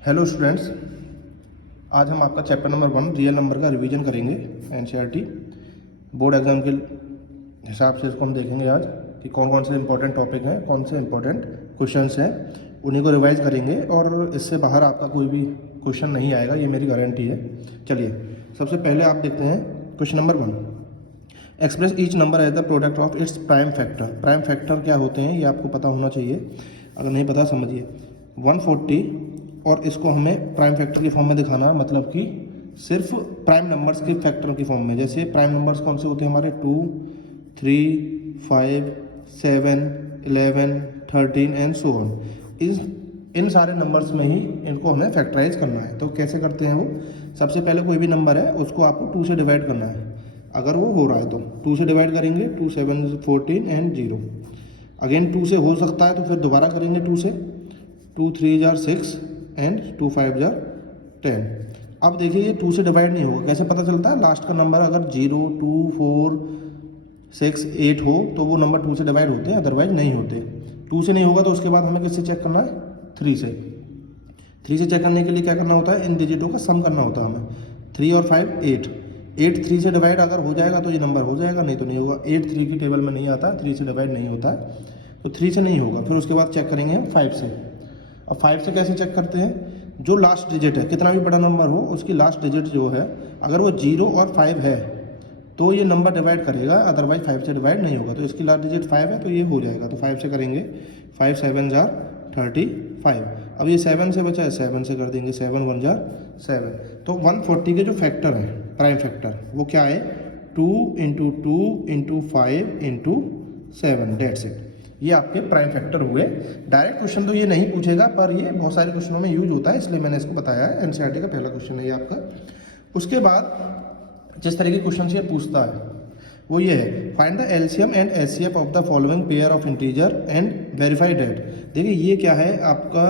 Hello students, आज हम आपका चैप्टर नंबर 1 रियल नंबर का रिवीजन करेंगे। एनसीईआरटी बोर्ड एग्जाम के हिसाब से इसको हम देखेंगे आज कि कौन कौन से इंपॉर्टेंट टॉपिक हैं, कौन से इंपॉर्टेंट क्वेश्चंस हैं, उन्हीं को रिवाइज करेंगे और इससे बाहर आपका कोई भी क्वेश्चन नहीं आएगा, ये मेरी गारंटी है। चलिए सबसे पहले आप देखते हैं question number 1। Express each number as the product of its prime factor. Prime factor क्या होते हैं ये आपको पता होना चाहिए, अगर नहीं पता समझिए। 140 और इसको हमें प्राइम फैक्टर की फॉर्म में दिखाना है, मतलब कि सिर्फ प्राइम नंबर्स के फैक्टर की फॉर्म में। जैसे प्राइम नंबर्स कौन से होते हैं हमारे 2, 3, 5, 7, 11, 13 एंड सो ऑन। इन सारे नंबर्स में ही इनको हमें फैक्टराइज करना है। तो कैसे करते हैं वो? सबसे पहले कोई भी नंबर है उसको आपको 2 से डिवाइड करना है। अगर वो हो रहा है तो 2 से डिवाइड करेंगे, 2 7 14 एंड 0। अगेन 2 से हो सकता है तो फिर दोबारा करेंगे 2 से, 2 3 6 एंड 2 5 10। अब देखिए ये 2 से डिवाइड नहीं होगा, कैसे पता चलता है? लास्ट का नंबर अगर 0 2 4 6 8 हो तो वो नंबर 2 से डिवाइड होते हैं, अदरवाइज नहीं होते। 2 से नहीं होगा तो उसके बाद हमें किससे चेक करना है? 3 से। 3 से चेक करने के लिए क्या करना होता है? इन डिजिटों का सम करना होता है हमें। 3 और 5 8। 8 3 से डिवाइड अगर हो जाएगा तो ये नंबर हो जाएगा, नहीं तो नहीं होगा। 8 3 की टेबल में नहीं आता, 3 से डिवाइड नहीं होता है, तो 3 से नहीं होगा। फिर उसके बाद चेक करेंगे हम 5 से। अब 5 से कैसे चेक करते हैं? जो लास्ट डिजिट है, कितना भी बड़ा नंबर हो उसकी लास्ट डिजिट जो है, अगर वो 0 और 5 है तो ये नंबर डिवाइड करेगा, अदरवाइज 5 से डिवाइड नहीं होगा। तो इसकी लास्ट डिजिट 5 है तो ये हो जाएगा, तो 5 से करेंगे। 5 7 जार 35। अब ये 7 से बचा है, 7 से कर देंगे, 7 1 जार 7। तो 140 के जो फैक्टर है, प्राइम फैक्टर, वो क्या है? 2 × 2 × 5 × 7, डेट्स इट। ये आपके प्राइम फैक्टर हुए। डायरेक्ट क्वेश्चन तो ये नहीं पूछेगा, पर ये बहुत सारे क्वेश्चनों में यूज होता है, इसलिए मैंने इसको बताया है। एनसीईआरटी का पहला क्वेश्चन है ये आपका। उसके बाद जिस तरह के क्वेश्चन ये पूछता है वो ये है, find the LCM and HCF of the following pair of integer and verify that. देखिए ये क्या है आपका,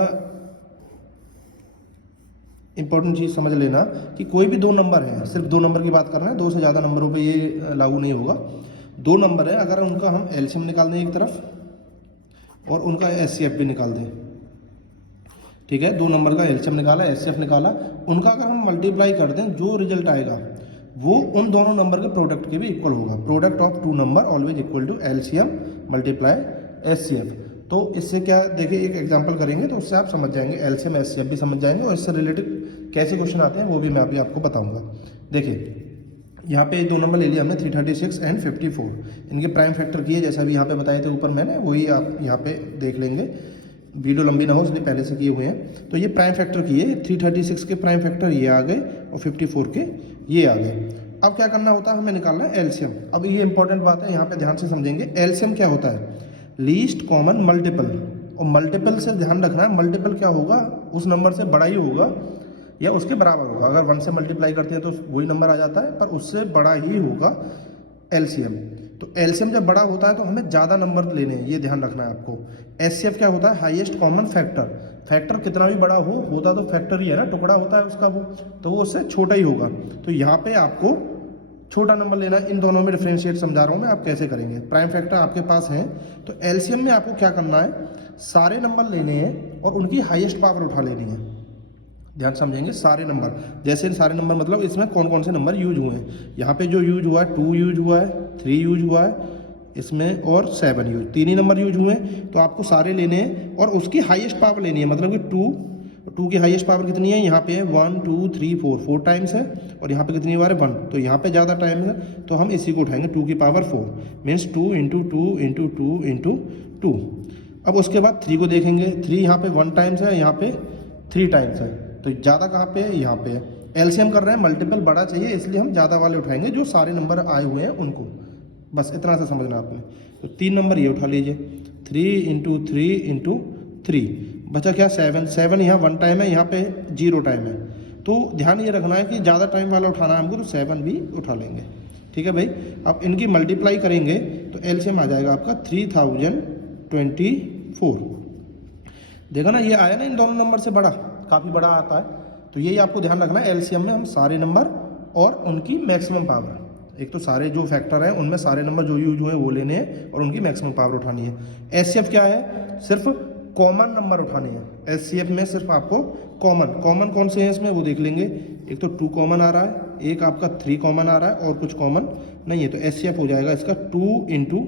इंपॉर्टेंट चीज़ समझ लेना कि कोई भी 2 नंबर है, सिर्फ 2 नंबर की बात कर रहे हैं, 2 से ज़्यादा नंबरों पे ये लागू नहीं होगा। 2 नंबर है, अगर उनका हम एलसीएम निकाल दें एक तरफ और उनका एचसीएफ भी निकाल दें, ठीक है, 2 नंबर का एलसीएम निकाला, एचसीएफ निकाला, उनका अगर हम मल्टीप्लाई कर दें, जो रिजल्ट आएगा वो उन दोनों नंबर के प्रोडक्ट के भी इक्वल होगा। Product of 2 number always equal to LCM multiply HCF. तो इससे क्या, देखिए एक एग्जांपल करेंगे तो उससे आप समझ जाएंगे, एलसीएम एचसीएफ भी समझ जाएंगे, और इससे रिलेटेड कैसे क्वेश्चन आते हैं वो भी मैं अभी आपको बताऊँगा। देखिए यहाँ पे 2 नंबर ले लिया हमने, 336 एंड 54। इनके प्राइम फैक्टर किए, जैसा भी यहाँ पे बताए थे ऊपर मैंने, वही आप यहाँ पे देख लेंगे। वीडियो लंबी ना हो इसलिए पहले से किए हुए हैं। तो ये प्राइम फैक्टर किए, 336 के प्राइम फैक्टर ये आ गए और 54 के ये आ गए। अब क्या करना होता है, हमें निकालना है एलसीएम। अब ये इंपॉर्टेंट बात है, यहाँ पे ध्यान से समझेंगे। एलसीएम क्या होता है? Least common multiple. और मल्टीपल से ध्यान रखना है, मल्टीपल क्या होगा, उस नंबर से बड़ा ही होगा या उसके बराबर होगा। अगर 1 से मल्टीप्लाई करते हैं तो वही नंबर आ जाता है, पर उससे बड़ा ही होगा एलसीएम। तो एलसीएम जब बड़ा होता है तो हमें ज़्यादा नंबर लेने हैं, ये ध्यान रखना है आपको। एचसीएफ क्या होता है? Highest common factor. फैक्टर कितना भी बड़ा हो, होता तो फैक्टर ही है ना, टुकड़ा होता है उसका वो, तो वो उससे छोटा ही होगा। तो यहाँ पे आपको छोटा नंबर लेना है। इन दोनों में डिफ्रेंशिएट समझा रहा हूँ मैं, आप कैसे करेंगे। प्राइम फैक्टर आपके पास है तो एलसीएम में आपको क्या करना है, सारे नंबर लेने हैं और उनकी हाईएस्ट पावर उठा लेनी है। ध्यान समझेंगे, सारे नंबर, जैसे सारे नंबर मतलब इसमें कौन कौन से नंबर यूज हुए हैं। यहाँ पे जो यूज हुआ है, 2 यूज हुआ है, 3 यूज हुआ है इसमें, और 7 यूज, 3 ही नंबर यूज हुए हैं। तो आपको सारे लेने हैं और उसकी हाईएस्ट पावर लेनी है, मतलब कि 2 की हाईएस्ट पावर कितनी है? यहाँ पे है 1 2 3 4 टाइम्स है, और यहाँ पे कितनी बार है? 1। तो यहाँ पे ज़्यादा टाइम है तो हम इसी को उठाएंगे, 2 की पावर 4 मीन्स 2 × 2 × 2 × 2। अब उसके बाद 3 को देखेंगे, 3 यहाँ पे 1 टाइम्स है, यहाँ पे 3 टाइम्स है, तो ज़्यादा कहाँ पे है? यहाँ पे है। एलसीएम कर रहे हैं, मल्टीपल बड़ा चाहिए, इसलिए हम ज़्यादा वाले उठाएंगे जो सारे नंबर आए हुए हैं उनको। बस इतना सा समझना आपने। तो 3 नंबर ये उठा लीजिए, 3 × 3 × 3। बचा क्या? 7। 7 यहाँ 1 टाइम है, यहाँ पे 0 टाइम है। तो ध्यान ये रखना है कि ज़्यादा टाइम वाला उठाना है हमको, तो 7 भी उठा लेंगे, ठीक है भाई। अब इनकी मल्टीप्लाई करेंगे तो एलसीएम आ जाएगा आपका 3024। देखा ना, ये आया ना इन दोनों नंबर से बड़ा, काफ़ी बड़ा आता है। तो यही आपको ध्यान रखना है, एलसीएम में हम सारे नंबर और उनकी मैक्सिमम पावर, एक तो सारे जो फैक्टर हैं उनमें सारे नंबर जो यूज हुए वो लेने हैं और उनकी मैक्सिमम पावर उठानी है। एचसीएफ क्या है? सिर्फ कॉमन नंबर उठाने हैं। एचसीएफ में सिर्फ आपको कॉमन कौन से हैं इसमें वो देख लेंगे। एक तो 2 कॉमन आ रहा है, एक आपका 3 कॉमन आ रहा है और कुछ कॉमन नहीं है, तो एचसीएफ हो जाएगा इसका 2 ×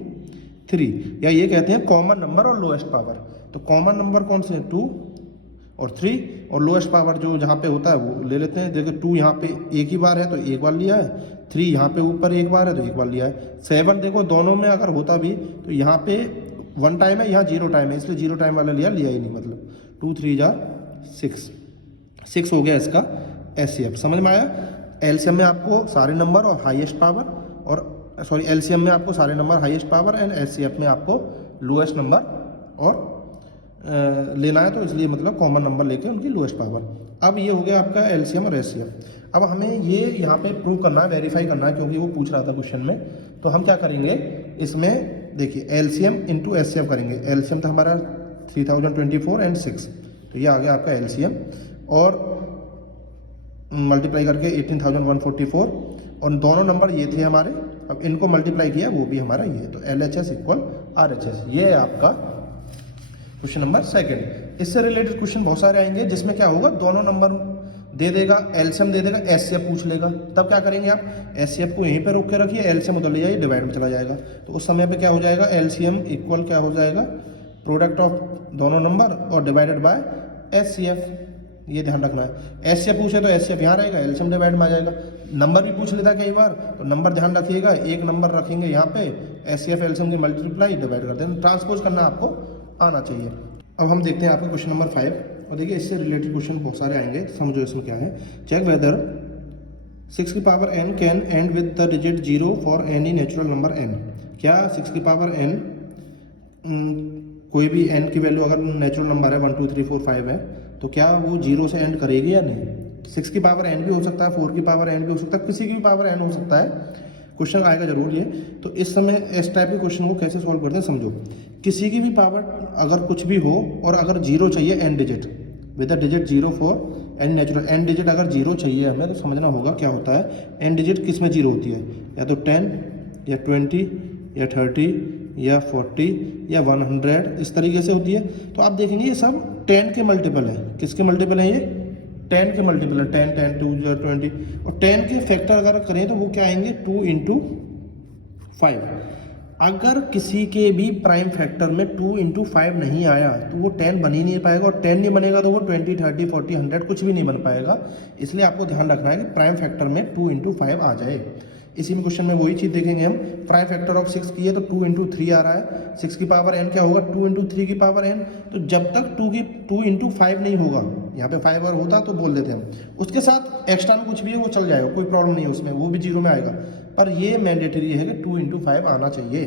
3, या ये कहते हैं कॉमन नंबर और लोएस्ट पावर। तो कॉमन नंबर कौन से हैं 2 और 3, और लोएस्ट पावर जो जहाँ पे होता है वो ले लेते हैं। देखो 2 यहाँ पे एक ही बार है तो एक बार लिया है, 3 यहाँ पे ऊपर एक बार है तो एक बार लिया है। 7 देखो दोनों में अगर होता भी तो यहाँ पे 1 टाइम है, यहाँ 0 टाइम है, इसलिए 0 टाइम वाला लिया ही नहीं, मतलब 2 3 जा 6 हो गया इसका एचसीएफ। समझ में आया। एलसीएम में आपको सारे नंबर और हाईएस्ट पावर, और सॉरी एलसीएम में आपको सारे number highest power and HCF में आपको लोएस्ट नंबर और लेना है, तो इसलिए मतलब कॉमन नंबर लेके उनकी लोएस्ट पावर। अब ये हो गया आपका एलसीएम और एचसीएफ। अब हमें ये यहाँ पे प्रूव करना है, वेरीफाई करना है, क्योंकि वो पूछ रहा था क्वेश्चन में। तो हम क्या करेंगे इसमें, देखिए एलसीएम इंटू एचसीएफ करेंगे। एलसीएम था हमारा 3024 एंड 6, तो ये आ गया आपका एलसीएम, और मल्टीप्लाई करके 18,144, और दोनों नंबर ये थे हमारे। अब इनको मल्टीप्लाई किया वो भी हमारा ये, तो LHS = RHS। ये है आपका क्वेश्चन नंबर 2। इससे रिलेटेड क्वेश्चन बहुत सारे आएंगे जिसमें क्या होगा, दोनों नंबर दे देगा, एलसीएम दे देगा, एचसीएफ पूछ लेगा। तब क्या करेंगे आप, एचसीएफ को यहीं पे रोक के रखिए, एलसीएम उधर ले जाइए, डिवाइड में चला जाएगा। तो उस समय पे क्या हो जाएगा, एलसीएम इक्वल क्या हो जाएगा, प्रोडक्ट ऑफ दोनों नंबर और डिवाइडेड बाय एचसीएफ। ये ध्यान रखना है। एचसीएफ पूछे तो एचसीएफ यहाँ रहेगा, एलसीएम डिवाइड में आ जाएगा। नंबर भी पूछ लेता कई बार, तो नंबर ध्यान रखिएगा, एक नंबर रखेंगे यहाँ पे, एचसीएफ एलसीएम की मल्टीप्लाई डिवाइड करते हैं, ट्रांसपोज करना आपको आना चाहिए। अब हम देखते हैं आपका क्वेश्चन नंबर 5, और देखिए इससे रिलेटेड क्वेश्चन बहुत सारे आएंगे, समझो इसमें क्या है। चेक वेदर 6 की power n can and with the digit 0 for any natural number n। क्या 6 की पावर n कोई भी n की वैल्यू अगर नेचुरल नंबर है 1 2 3 4 5 है, तो क्या वो 0 से एंड करेगी या नहीं। 6 की पावर n भी हो सकता है, 4 की पावर n भी हो सकता है, किसी की भी पावर n हो सकता है। क्वेश्चन आएगा जरूर ये। तो इस समय इस टाइप के क्वेश्चन को कैसे सॉल्व करते हैं समझो। किसी की भी पावर अगर कुछ भी हो और अगर 0 चाहिए n digit with the digit 0 for n natural, n digit अगर 0 चाहिए हमें, तो समझना होगा क्या होता है, n डिजिट किस में 0 होती है, या तो 10 या 20 या 30 या 40 या 100, इस तरीके से होती है। तो आप देखेंगे ये सब 10 के मल्टीपल है। किसके मल्टीपल है ये, 10 के मल्टीपल है, 10 10 2 20, और 10 के फैक्टर अगर करें तो वो क्या आएंगे 2 × 5। अगर किसी के भी प्राइम फैक्टर में 2 × 5 नहीं आया तो वो 10 बन ही नहीं पाएगा, और 10 नहीं बनेगा तो वो 20 30 40 100 कुछ भी नहीं बन पाएगा। इसलिए आपको ध्यान रखना है कि प्राइम फैक्टर में 2 × 5 आ जाए। इसी में क्वेश्चन में वही चीज़ देखेंगे हम। प्राइम फैक्टर ऑफ 6 की है तो 2 × 3 आ रहा है, 6 की पावर n क्या होगा 2 × 3 की पावर n। तो जब तक 2 × 5 नहीं होगा, यहाँ पे 5 अगर होता तो बोल देते हम, उसके साथ एक्स्ट्रा में कुछ भी है वो चल जाएगा, कोई प्रॉब्लम नहीं है उसमें, वो भी 0 में आएगा। पर ये मैंडेटरी है कि 2 × 5 आना चाहिए।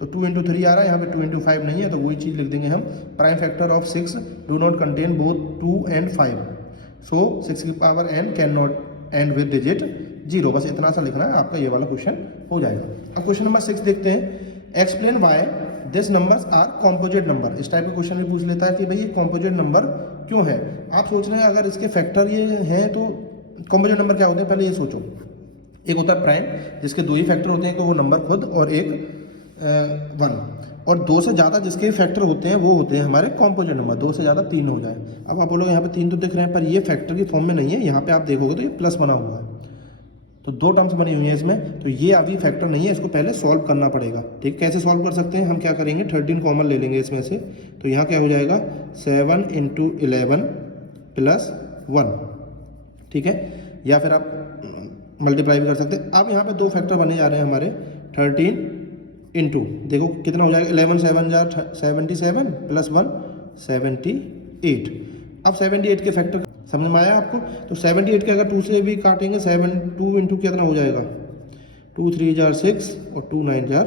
तो 2 × 3 आ रहा है, यहाँ पे 2 × 5 नहीं है, तो वही चीज़ लिख देंगे हम। Prime factor of 6 do not contain both 2 and 5, सो 6 की power n can not and with digit 0। बस इतना सा लिखना है, आपका ये वाला क्वेश्चन हो जाएगा। अब क्वेश्चन नंबर 6 देखते हैं। Explain why this numbers are composite number. इस टाइप का क्वेश्चन भी पूछ लेता है कि भाई ये कॉम्पोजिट नंबर क्यों है। आप सोच रहे हैं अगर इसके फैक्टर ये हैं तो कॉम्पोजिट नंबर क्या होते हैं, पहले ये सोचो। एक होता है प्राइम जिसके 2 ही फैक्टर होते हैं, तो वो नंबर खुद, और एक 1, और 2 से ज़्यादा जिसके फैक्टर होते हैं वो होते हैं हमारे कॉम्पोजिट नंबर। 2 से ज़्यादा 3 हो जाए। अब आप बोलोगे यहाँ पे 3 तो दिख रहे हैं, पर ये फैक्टर की फॉर्म में नहीं है। यहाँ पे आप देखोगे तो ये प्लस बना हुआ है, तो 2 टर्म्स बनी हुई है इसमें, तो ये अभी फैक्टर नहीं है, इसको पहले सॉल्व करना पड़ेगा। ठीक, कैसे सॉल्व कर सकते हैं हम, क्या करेंगे 13 कॉमन ले लेंगे इसमें से, तो यहाँ क्या हो जाएगा 7 × 11 + 1। ठीक है, या फिर आप मल्टीप्लाई भी कर सकते हैं। अब यहाँ पे 2 फैक्टर बने जा रहे हैं हमारे, 13 × देखो कितना हो जाएगा, 11 7 जा 77 + 1 78। अब 78 के फैक्टर समझ में आया आपको। तो 78 के अगर 2 से भी काटेंगे, 2 × कितना हो जाएगा, 2 3 जार 6 और 2 9 जार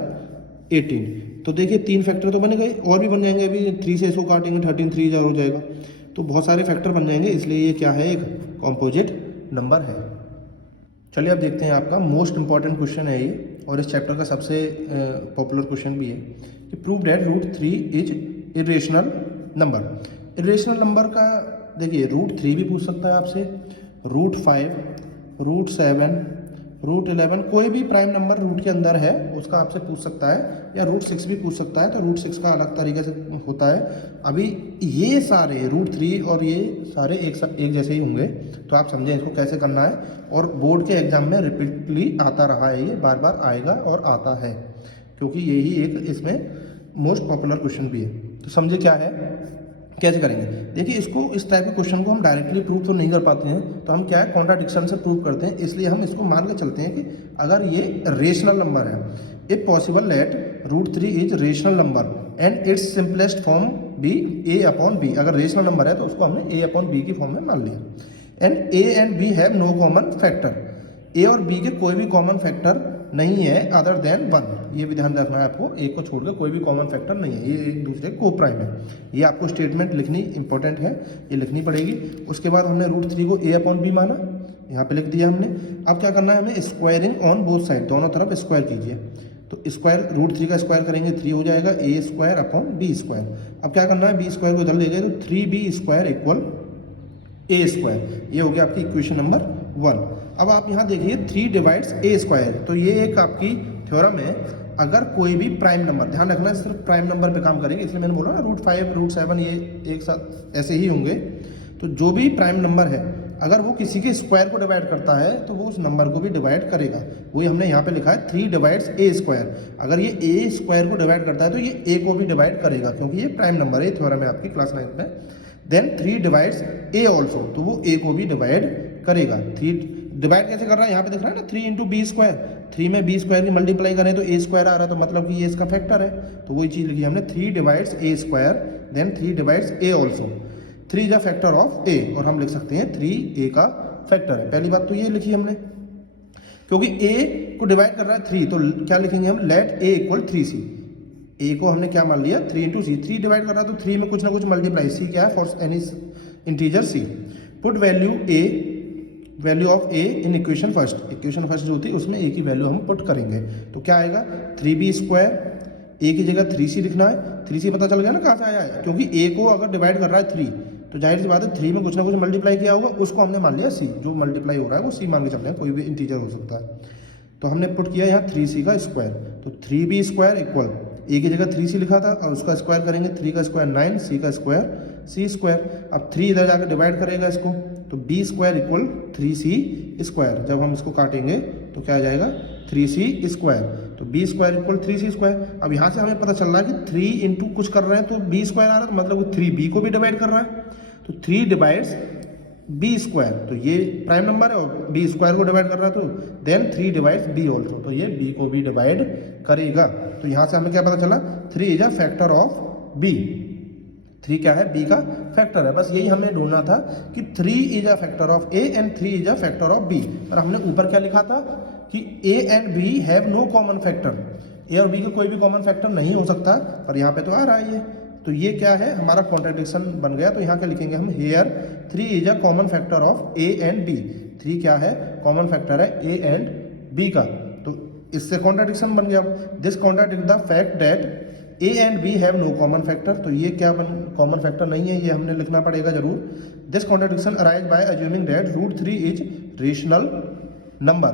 18। तो देखिए 3 फैक्टर तो बने गए, और भी बन जाएंगे। अभी 3 से इसको काटेंगे 13 3 जार हो जाएगा, तो बहुत सारे फैक्टर बन जाएंगे। इसलिए ये क्या है, एक कॉम्पोजिट नंबर है। चलिए अब देखते हैं, आपका मोस्ट इंपॉर्टेंट क्वेश्चन है ये, और इस चैप्टर का सबसे पॉपुलर क्वेश्चन भी है कि prove that √3 is irrational number. Irrational number का देखिए √3 भी पूछ सकता है आपसे, √5, √7, √11 कोई भी प्राइम नंबर रूट के अंदर है उसका आपसे पूछ सकता है, या √6 भी पूछ सकता है, तो √6 का अलग तरीके से होता है। अभी ये सारे √3 और ये सारे एक जैसे ही होंगे, तो आप समझें इसको कैसे करना है। और बोर्ड के एग्जाम में रिपीटली आता रहा है, ये बार बार आएगा और आता है, क्योंकि यही एक इसमें मोस्ट पॉपुलर क्वेश्चन भी है। तो समझे क्या है, कैसे करेंगे। देखिए, इसको इस टाइप के क्वेश्चन को हम डायरेक्टली प्रूव तो नहीं कर पाते हैं, तो हम क्या है कॉन्ट्राडिक्शन से प्रूव करते हैं। इसलिए हम इसको मान के चलते हैं कि अगर ये रेशनल नंबर है, if possible let √3 is rational number and its simplest form be a/b। अगर रेशनल नंबर है तो उसको हमने a/b की फॉर्म में मान लिया। And a and b have no common factor, a और b के कोई भी कॉमन फैक्टर नहीं है अदर देन 1। ये भी ध्यान रखना है आपको, एक को छोड़कर कोई भी कॉमन फैक्टर नहीं है, ये एक दूसरे को प्राइम है। ये आपको स्टेटमेंट लिखनी इंपॉर्टेंट है, ये लिखनी पड़ेगी। उसके बाद हमने √3 को a/b माना, यहाँ पे लिख दिया हमने। अब क्या करना है हमें, स्क्वायरिंग ऑन बोथ साइड, दोनों तरफ स्क्वायर कीजिए। तो स्क्वायर √3 का स्क्वायर करेंगे 3 हो जाएगा a²/b²। अब क्या करना है, b² को इधर ले गए तो 3b² = a²। ये हो गया आपकी इक्वेशन नंबर 1। अब आप यहाँ देखिए 3 डिवाइड्स a², तो ये एक आपकी थ्योरम है। अगर कोई भी प्राइम नंबर, ध्यान रखना सिर्फ प्राइम नंबर पे काम करेंगे, इसलिए मैंने बोला ना √5 √7 ये एक साथ ऐसे ही होंगे। तो जो भी प्राइम नंबर है अगर वो किसी के स्क्वायर को डिवाइड करता है तो वो उस नंबर को भी डिवाइड करेगा। वही हमने यहाँ पे लिखा है 3 डिवाइड्स a²। अगर ये a² को डिवाइड करता है तो ये a को भी डिवाइड करेगा, क्योंकि ये प्राइम नंबर है, थ्योरम है आपकी क्लास 9 में। देन 3 डिवाइड्स a ऑल्सो, तो वो a को भी डिवाइड करेगा। 3 डिवाइड कैसे कर रहा है, यहाँ पे दिख रहा है ना 3 × b²। 3 में b² की मल्टीप्लाई करें तो a² आ रहा है, तो मतलब कि ये इसका फैक्टर है। तो वही चीज़ लिखी हमने 3 divides a², then 3 divides a also. 3 is a factor of a, और हम लिख सकते हैं 3a का फैक्टर है। पहली बात तो ये लिखी हमने, क्योंकि a को डिवाइड कर रहा है 3, तो क्या लिखेंगे हम, लेट a = 3c। a को हमने क्या मान लिया, 3 × c। 3 डिवाइड कर रहा है तो 3 में कुछ ना कुछ मल्टीप्लाई, c क्या है, for any integer c। Put value of a in equation first. Equation first जो होती है उसमें a की वैल्यू हम पुट करेंगे, तो क्या आएगा 3b², a की जगह 3c लिखना है। 3c पता चल गया ना कहाँ से आया है, क्योंकि a को अगर डिवाइड कर रहा है 3, तो जाहिर सी बात है 3 में कुछ ना कुछ मल्टीप्लाई किया होगा, उसको हमने मान लिया c। जो मल्टीप्लाई हो रहा है वो c मान के चल रहे हैं, कोई भी इंटीजर हो सकता है। तो हमने पुट किया यहाँ 3c का स्क्वायर, तो 3b² = a की जगह 3c लिखा था और उसका स्क्वायर करेंगे, 3 का स्क्वायर 9, c का स्क्वायर c²। अब 3 इधर जाकर डिवाइड करेगा इसको, तो b² = 3c²। जब हम इसको काटेंगे तो क्या आ जाएगा 3c²। तो b² = 3c²। अब यहाँ से हमें पता चल रहा है कि 3 × कुछ कर रहे हैं तो b² आ रहा है, तो मतलब 3b को भी डिवाइड कर रहा है। तो 3 डिवाइड्स b², तो ये प्राइम नंबर है और b² को डिवाइड कर रहा है, तो देन 3 डिवाइड्स b ऑल्सो, तो ये b को भी डिवाइड करेगा। तो यहाँ से हमें क्या पता चला, 3 is a factor of b। 3 क्या है, b का फैक्टर है। बस यही हमें ढूंढना था कि 3 is a factor of a and 3 is a factor of b। और हमने ऊपर क्या लिखा था कि a and b have no common factor, a और b का कोई भी कॉमन फैक्टर नहीं हो सकता, पर यहाँ पे तो आ रहा है ये। तो ये क्या है, हमारा कॉन्ट्रडिक्शन बन गया। तो यहाँ क्या लिखेंगे हम, here 3 is a common factor of a and b। 3 क्या है, कॉमन फैक्टर है a एंड b का, तो इससे कॉन्ट्रडिक्शन बन गया। This contradict the fact that a and b have no common factor, तो ये क्या कॉमन फैक्टर नहीं है, ये हमने लिखना पड़ेगा जरूर। This contradiction arise by assuming that √3 is rational number,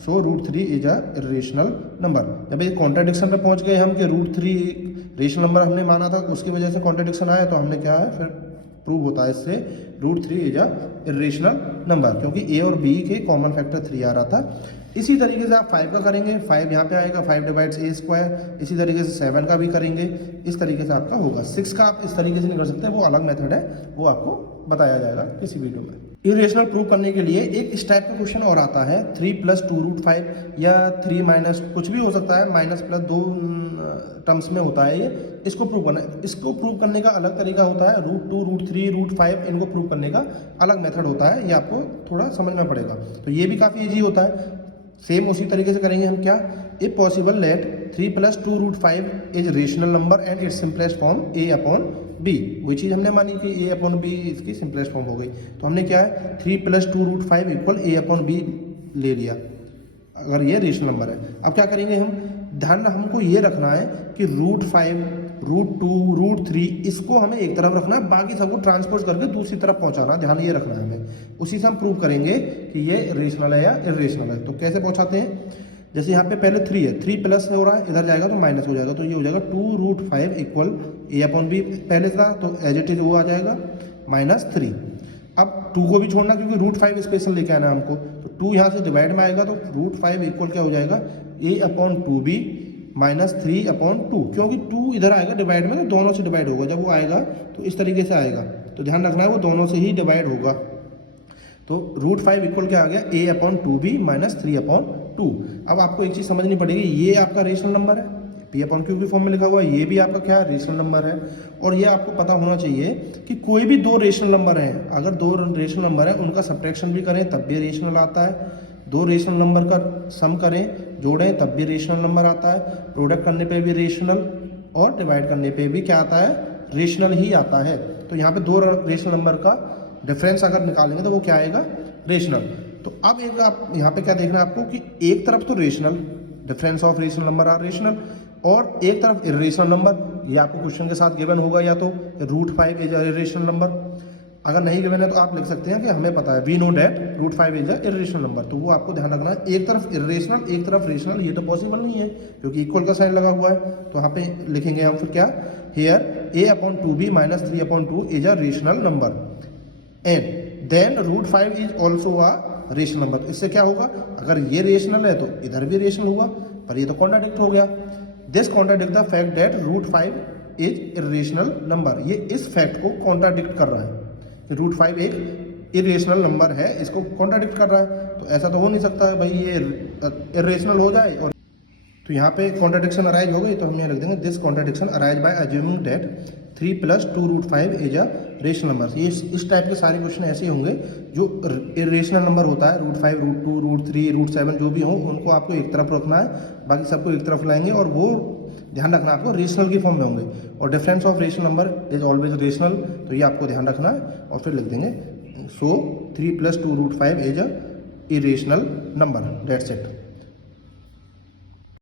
so √3 is a irrational number. जब ये कॉन्ट्रडिक्शन पे पहुंच गए हम कि √3 रेशनल नंबर हमने माना था, उसकी वजह से कॉन्ट्रडिक्शन आया, तो हमने क्या है फिर प्रूव होता है इससे √3 इज अ इरेशनल नंबर, क्योंकि a और b के कॉमन फैक्टर 3 आ रहा था। इसी तरीके से आप 5 का करेंगे, 5 यहाँ पे आएगा, 5 डिवाइड्स a²। इसी तरीके से 7 का भी करेंगे, इस तरीके से आपका होगा। 6 का आप इस तरीके से नहीं कर सकते, वो अलग मेथड है, वो आपको बताया जाएगा किसी वीडियो में। इरेशनल प्रूव करने के लिए एक इस टाइप का क्वेश्चन और आता है, 3 + 2 √5 या 3 - कुछ भी हो सकता है, -+2 टर्म्स में होता है ये। इसको प्रूव करना है। इसको प्रूव करने का अलग तरीका होता है, √2 √3 √5 इनको प्रूव करने का अलग मेथड होता है, ये आपको थोड़ा समझना पड़ेगा। तो ये भी काफ़ी ईजी होता है, सेम उसी तरीके से करेंगे हम। क्या, if possible let 3 + 2 √5 is rational number and its simplest form a/b। वही चीज़ हमने मानी कि a/b इसकी सिंपलेस्ट फॉर्म हो गई। तो हमने क्या है 3 + 2 √5 = a/b ले लिया, अगर ये रेशनल नंबर है। अब क्या करेंगे हम, ध्यान हमको ये रखना है कि √5 √2 √3 इसको हमें एक तरफ रखना है, बाकी सबको ट्रांसपोज करके दूसरी तरफ पहुंचाना है, ध्यान ये रखना है हमें। उसी से हम प्रूव करेंगे कि ये रेशनल है या इरेशनल है। तो कैसे पहुंचाते हैं, जैसे यहाँ पे पहले 3 है, 3 प्लस हो रहा है, इधर जाएगा तो माइनस हो जाएगा, तो ये हो जाएगा 2√5 इक्वल a/b पहले था तो एज इट इज वो आ जाएगा -3। अब 2 को भी छोड़ना क्योंकि √5 स्पेशल लेके आना है हमको, तो 2 यहाँ से डिवाइड में आएगा तो √5 इक्वल क्या हो जाएगा a/2b -3/2, क्योंकि 2 इधर आएगा डिवाइड में तो दोनों से डिवाइड होगा, जब वो आएगा तो इस तरीके से आएगा, तो ध्यान रखना है वो दोनों से ही डिवाइड होगा। तो √5 इक्वल क्या आ गया a/2b -3/2। अब आपको एक चीज़ समझनी पड़ेगी, ये आपका रेशनल नंबर है, p/q की फॉर्म में लिखा हुआ है, ये भी आपका क्या है रेशनल नंबर है। और ये आपको पता होना चाहिए कि कोई भी 2 रेशनल नंबर हैं, अगर 2 रेशनल नंबर हैं उनका सब्ट्रैक्शन भी करें तब भी रेशनल आता है, 2 रेशनल नंबर का सम करें जोड़ें तब भी रेशनल नंबर आता है, प्रोडक्ट करने पे भी रेशनल और डिवाइड करने पे भी क्या आता है रेशनल ही आता है। तो यहाँ पे 2 रेशनल नंबर का डिफरेंस अगर निकालेंगे तो वो क्या आएगा रेशनल। तो अब एक आप यहाँ पे क्या देखना है आपको कि एक तरफ तो rational, difference of rational number are rational, और एक तरफ इरेशनल नंबर, ये आपको क्वेश्चन के साथ गिवन होगा, या तो √5 इज इरेशनल नंबर, अगर नहीं गिवन है तो आप लिख सकते हैं कि हमें पता है we know that √5 is irrational number. तो वो आपको ध्यान रखना है, एक तरफ इरेशनल एक तरफ रेशनल, ये तो पॉसिबल नहीं है क्योंकि इक्वल का साइन लगा हुआ है। तो यहाँ पे लिखेंगे हम फिर क्या, here a/2b -3/2 is a rational number and then √5 is also a rational number. इससे क्या होगा, अगर ये रेशनल है तो इधर भी रेशनल हुआ, पर ये तो कॉन्ट्राडिक्ट हो गया। This contradict the fact that √5 is irrational number, ये इस फैक्ट को कॉन्ट्राडिक्ट कर रहा है कि √5 एक इरेशनल नंबर है, इसको कॉन्ट्राडिक्ट कर रहा है। तो ऐसा तो हो नहीं सकता है भाई ये इरेशनल हो जाए। और तो यहाँ पे कॉन्ट्राडिक्शन अराइज हो गई, तो हम यहाँ लिख देंगे this contradiction arise by assuming that 3 + 2√5 is a rational number. ये इस टाइप के सारे क्वेश्चन ऐसे होंगे जो इरेशनल नंबर होता है, √5 √2 √3 √7 जो भी हो उनको आपको एक तरफ रखना है, बाकी सबको एक तरफ लाएंगे, और वो ध्यान रखना आपको रेशनल की फॉर्म में होंगे। और difference of rational number is always rational, तो ये आपको ध्यान रखना है। और फिर लिख देंगे सो 3 + 2√5 is a irrational number, that's it.